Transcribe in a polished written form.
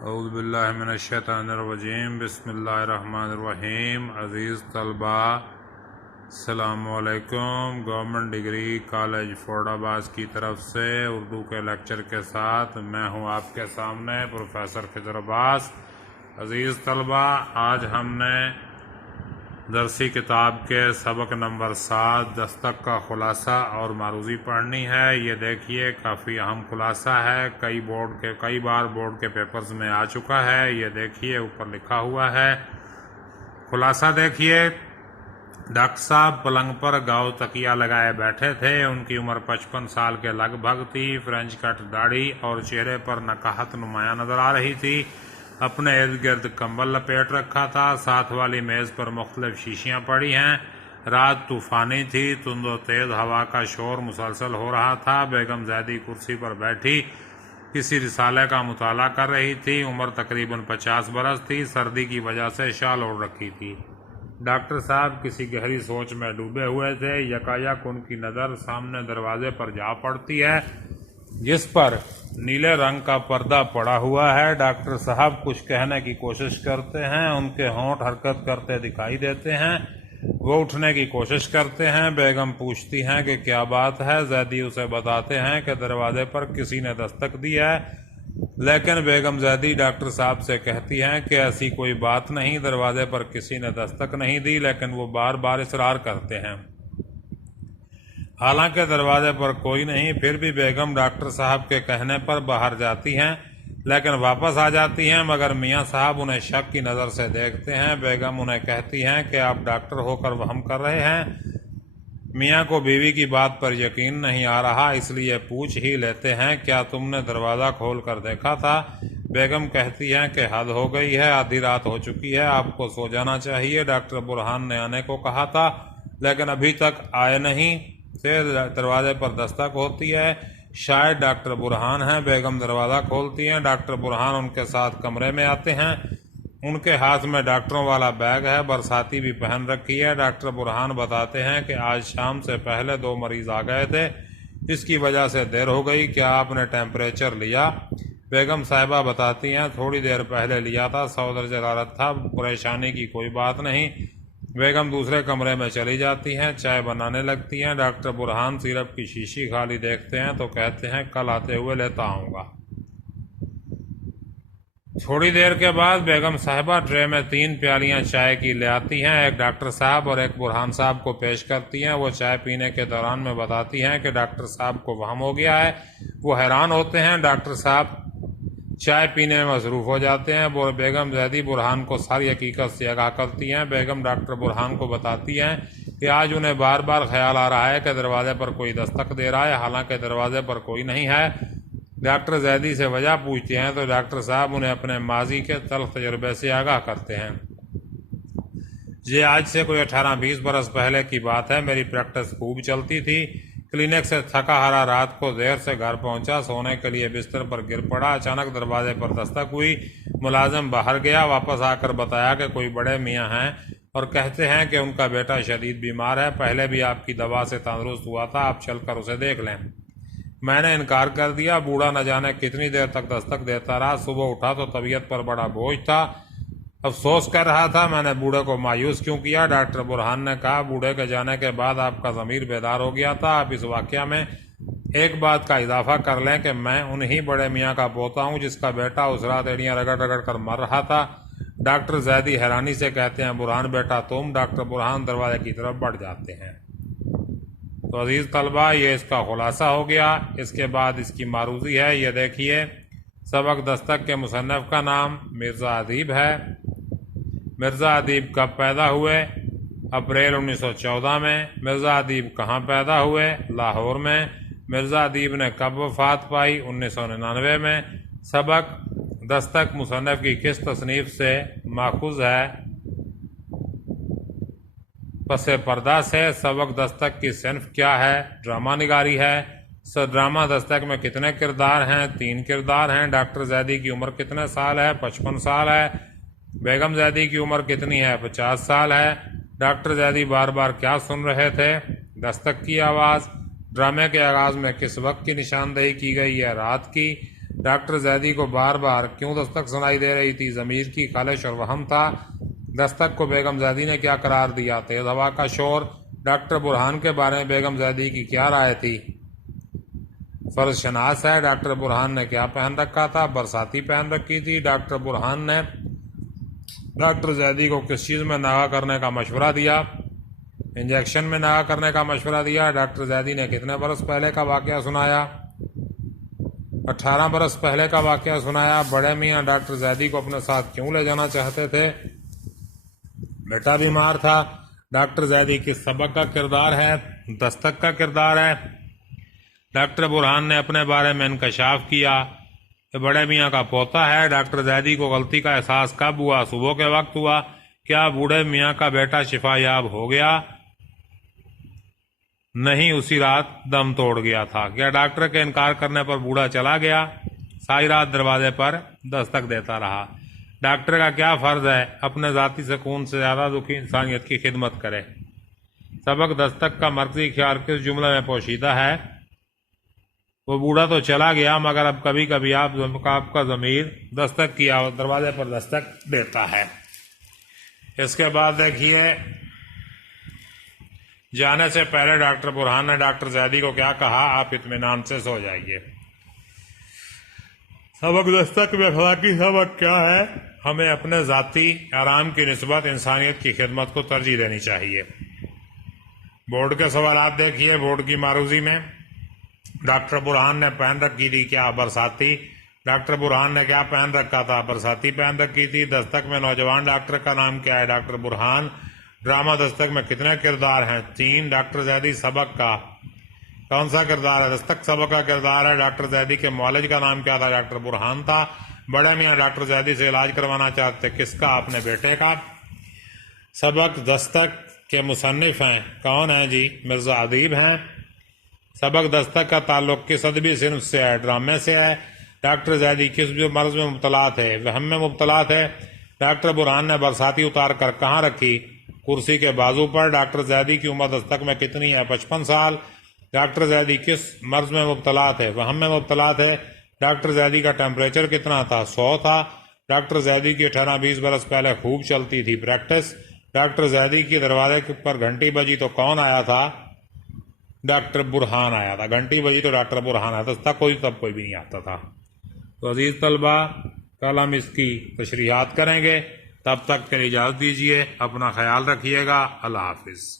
اعوذ باللہ من الشیطان الرجیم بسم اللہ الرحمن الرحیم۔ عزیز طلبہ السلام علیکم۔ گورنمنٹ ڈگری کالج فورڈ آباد کی طرف سے اردو کے لیکچر کے ساتھ میں ہوں آپ کے سامنے پروفیسر خضر عباس۔ عزیز طلبہ، آج ہم نے درسی کتاب کے سبق نمبر 7 دستک کا خلاصہ اور معروضی پڑھنی ہے۔ یہ دیکھیے کافی اہم خلاصہ ہے، کئی بار بورڈ کے پیپرز میں آ چکا ہے۔ یہ دیکھیے اوپر لکھا ہوا ہے، خلاصہ دیکھیے۔ ڈاکٹر صاحب پلنگ پر گاؤ تکیہ لگائے بیٹھے تھے۔ ان کی عمر 55 سال کے لگ بھگ تھی۔ فرینچ کٹ داڑھی اور چہرے پر نکاہت نمایاں نظر آ رہی تھی۔ اپنے ارد گرد کمبل لپیٹ رکھا تھا۔ ساتھ والی میز پر مختلف شیشیاں پڑی ہیں۔ رات طوفانی تھی، تند و تیز ہوا کا شور مسلسل ہو رہا تھا۔ بیگم زیدی کرسی پر بیٹھی کسی رسالے کا مطالعہ کر رہی تھی۔ عمر تقریباً 50 برس تھی۔ سردی کی وجہ سے شال اوڑھ رکھی تھی۔ ڈاکٹر صاحب کسی گہری سوچ میں ڈوبے ہوئے تھے۔ یکایک ان کی نظر سامنے دروازے پر جا پڑتی ہے جس پر نیلے رنگ کا پردہ پڑا ہوا ہے۔ ڈاکٹر صاحب کچھ کہنے کی کوشش کرتے ہیں، ان کے ہونٹ حرکت کرتے دکھائی دیتے ہیں۔ وہ اٹھنے کی کوشش کرتے ہیں۔ بیگم پوچھتی ہیں کہ کیا بات ہے۔ زیدی اسے بتاتے ہیں کہ دروازے پر کسی نے دستک دی ہے، لیکن بیگم زیدی ڈاکٹر صاحب سے کہتی ہیں کہ ایسی کوئی بات نہیں، دروازے پر کسی نے دستک نہیں دی، لیکن وہ بار بار اصرار کرتے ہیں۔ حالانکہ دروازے پر کوئی نہیں، پھر بھی بیگم ڈاکٹر صاحب کے کہنے پر باہر جاتی ہیں، لیکن واپس آ جاتی ہیں، مگر میاں صاحب انہیں شک کی نظر سے دیکھتے ہیں۔ بیگم انہیں کہتی ہیں کہ آپ ڈاکٹر ہو کر وہم کر رہے ہیں۔ میاں کو بیوی کی بات پر یقین نہیں آ رہا، اس لیے پوچھ ہی لیتے ہیں کیا تم نے دروازہ کھول کر دیکھا تھا؟ بیگم کہتی ہیں کہ حد ہو گئی ہے، آدھی رات ہو چکی ہے، آپ کو سو جانا چاہیے۔ ڈاکٹر برہان نے آنے کو کہا تھا لیکن ابھی تک آئے نہیں۔ پھر دروازے پر دستک ہوتی ہے، شاید ڈاکٹر برہان ہیں۔ بیگم دروازہ کھولتی ہیں۔ ڈاکٹر برہان ان کے ساتھ کمرے میں آتے ہیں۔ ان کے ہاتھ میں ڈاکٹروں والا بیگ ہے، برساتی بھی پہن رکھی ہے۔ ڈاکٹر برہان بتاتے ہیں کہ آج شام سے پہلے 2 مریض آ گئے تھے، اس کی وجہ سے دیر ہو گئی۔ کیا آپ نے ٹیمپریچر لیا؟ بیگم صاحبہ بتاتی ہیں تھوڑی دیر پہلے لیا تھا، 100 درجہ حرارت تھا، پریشانی کی کوئی بات نہیں۔ بیگم دوسرے کمرے میں چلی جاتی ہیں، چائے بنانے لگتی ہیں۔ ڈاکٹر برہان سیرپ کی شیشی خالی دیکھتے ہیں تو کہتے ہیں کل آتے ہوئے لیتا آؤں گا۔ تھوڑی دیر کے بعد بیگم صاحبہ ٹرے میں 3 پیالیاں چائے کی لے آتی ہیں، ایک ڈاکٹر صاحب اور ایک برہان صاحب کو پیش کرتی ہیں۔ وہ چائے پینے کے دوران میں بتاتی ہیں کہ ڈاکٹر صاحب کو وہم ہو گیا ہے۔ وہ حیران ہوتے ہیں۔ ڈاکٹر صاحب چائے پینے میں مصروف ہو جاتے ہیں۔ بیگم زیدی برہان کو ساری حقیقت سے آگاہ کرتی ہیں۔ بیگم ڈاکٹر برہان کو بتاتی ہیں کہ آج انہیں بار بار خیال آ رہا ہے کہ دروازے پر کوئی دستک دے رہا ہے، حالانکہ دروازے پر کوئی نہیں ہے۔ ڈاکٹر زیدی سے وجہ پوچھتے ہیں تو ڈاکٹر صاحب انہیں اپنے ماضی کے تلخ تجربے سے آگاہ کرتے ہیں۔ یہ آج سے کوئی 18-20 برس پہلے کی بات ہے۔ میری پریکٹس خوب چلتی تھی۔ کلینک سے تھکا ہارا رات کو دیر سے گھر پہنچا، سونے کے لیے بستر پر گر پڑا۔ اچانک دروازے پر دستک ہوئی۔ ملازم باہر گیا، واپس آ کر بتایا کہ کوئی بڑے میاں ہیں اور کہتے ہیں کہ ان کا بیٹا شدید بیمار ہے، پہلے بھی آپ کی دوا سے تندرست ہوا تھا، آپ چل کر اسے دیکھ لیں۔ میں نے انکار کر دیا۔ بوڑھا نہ جانے کتنی دیر تک دستک دیتا رہا۔ صبح اٹھا تو طبیعت پر بڑا بوجھ تھا، افسوس کر رہا تھا، میں نے بوڑھے کو مایوس کیوں کیا؟ ڈاکٹر برہان نے کہا بوڑھے کے جانے کے بعد آپ کا ضمیر بیدار ہو گیا تھا۔ آپ اس واقعہ میں ایک بات کا اضافہ کر لیں کہ میں انہی بڑے میاں کا پوتا ہوں جس کا بیٹا اس رات ایڑیاں رگڑ رگڑ کر مر رہا تھا۔ ڈاکٹر زیدی حیرانی سے کہتے ہیں برہان بیٹا تم؟ ڈاکٹر برہان دروازے کی طرف بڑھ جاتے ہیں۔ تو عزیز طلبہ، یہ اس کا خلاصہ ہو گیا۔ اس کے بعد اس کی معروضی ہے، یہ دیکھیے۔ سبق دستک کے مصنف کا نام مرزا ادیب ہے۔ مرزا ادیب کب پیدا ہوئے؟ اپریل 1914 میں۔ مرزا ادیب کہاں پیدا ہوئے؟ لاہور میں۔ مرزا ادیب نے کب وفات پائی؟ 1999 میں۔ سبق دستک مصنف کی کس تصنیف سے ماخوذ ہے؟ پس پردہ سے۔ سبق دستک کی صنف کیا ہے؟ ڈرامہ نگاری ہے۔ ڈرامہ دستک میں کتنے کردار ہیں؟ 3 کردار ہیں۔ ڈاکٹر زیدی کی عمر کتنے سال ہے؟ 55 سال ہے۔ بیگم زیدی کی عمر کتنی ہے؟ 50 سال ہے۔ ڈاکٹر زیدی بار بار کیا سن رہے تھے؟ دستک کی آواز۔ ڈرامے کے آغاز میں کس وقت کی نشاندہی کی گئی ہے؟ رات کی۔ ڈاکٹر زیدی کو بار بار کیوں دستک سنائی دے رہی تھی؟ ضمیر کی خلش اور وہم تھا۔ دستک کو بیگم زیدی نے کیا قرار دیا؟ تیز ہوا کا شور۔ ڈاکٹر برہان کے بارے میں بیگم زیدی کی کیا رائے تھی؟ فرض شناس ہے۔ ڈاکٹر برہان نے کیا پہن رکھا تھا؟ برساتی پہن رکھی تھی۔ ڈاکٹر برہان نے ڈاکٹر زیدی کو کس چیز میں ناغہ کرنے کا مشورہ دیا؟ انجیکشن میں ناغہ کرنے کا مشورہ دیا۔ ڈاکٹر زیدی نے کتنے برس پہلے کا واقعہ سنایا؟ 18 برس پہلے کا واقعہ سنایا۔ بڑے میاں ڈاکٹر زیدی کو اپنے ساتھ کیوں لے جانا چاہتے تھے؟ بیٹا بیمار تھا۔ ڈاکٹر زیدی کس سبق کا کردار ہے؟ دستک کا کردار ہے۔ ڈاکٹر برہان نے اپنے بارے میں انکشاف کیا کہ بڑے میاں کا پوتا ہے۔ ڈاکٹر زیدی کو غلطی کا احساس کب ہوا؟ صبح کے وقت ہوا۔ کیا بوڑھے میاں کا بیٹا شفا یاب ہو گیا؟ نہیں، اسی رات دم توڑ گیا تھا۔ کیا ڈاکٹر کے انکار کرنے پر بوڑھا چلا گیا؟ ساری رات دروازے پر دستک دیتا رہا۔ ڈاکٹر کا کیا فرض ہے؟ اپنے ذاتی سکون سے زیادہ دکھی انسانیت کی خدمت کرے۔ سبق دستک کا مرکزی خیال کس جملے میں پوشیدہ ہے؟ وہ بوڑھا تو چلا گیا مگر اب کبھی کبھی آپ کا ضمیر دستک کی دروازے پر دستک دیتا ہے۔ اس کے بعد دیکھیے، جانے سے پہلے ڈاکٹر برہان نے ڈاکٹر زیدی کو کیا کہا؟ آپ اطمینان سے سو جائیے۔ سبق دستک میں اخلاقی سبق کیا ہے؟ ہمیں اپنے ذاتی آرام کی نسبت انسانیت کی خدمت کو ترجیح دینی چاہیے۔ بورڈ کے سوالات دیکھیے۔ بورڈ کی معروضی میں ڈاکٹر برہان نے پہن رکھی تھی کیا؟ برساتی۔ ڈاکٹر برہان نے کیا پہن رکھا تھا؟ برساتی پہن رکھی تھی۔ دستک میں نوجوان ڈاکٹر کا نام کیا ہے؟ ڈاکٹر برہان۔ ڈرامہ دستک میں کتنے کردار ہیں؟ 3۔ ڈاکٹر زیدی سبق کا کون سا کردار ہے؟ دستک سبق کا کردار ہے۔ ڈاکٹر زیدی کے معالج کا نام کیا تھا؟ ڈاکٹر برہان تھا۔ بڑے میاں ڈاکٹر زیدی سے علاج کروانا چاہتے کس کا؟ اپنے بیٹے کا۔ سبق دستک کے مصنف ہیں کون ہیں جی؟ مرزا ادیب ہیں۔ سبق دستک کا تعلق کس ادبی صنف سے ہے؟ ڈرامے سے ہے۔ ڈاکٹر زیدی کس مرض میں مبتلا تھے؟ وہم میں مبتلا تھے۔ ڈاکٹر برہان نے برساتی اتار کر کہاں رکھی؟ کرسی کے بازو پر۔ ڈاکٹر زیدی کی عمر دستک میں کتنی ہے؟ 55 سال۔ ڈاکٹر زیدی کس مرض میں مبتلا تھے؟ وہم میں مبتلا تھے۔ ڈاکٹر زیدی کا ٹیمپریچر کتنا تھا؟ 100 تھا۔ ڈاکٹر زیدی کی 18-20 برس پہلے خوب چلتی تھی پریکٹس۔ ڈاکٹر زیدی کی دروازے پر گھنٹی بجی تو کون آیا تھا؟ ڈاکٹر برہان آیا تھا۔ گھنٹی بجی تو ڈاکٹر برہان آیا تھا، تب کوئی بھی نہیں آتا تھا۔ تو عزیز طلبہ، کل ہم اس کی تشریحات کریں گے۔ تب تک کے لیے اجازت دیجیے، اپنا خیال رکھیے گا۔ اللہ حافظ۔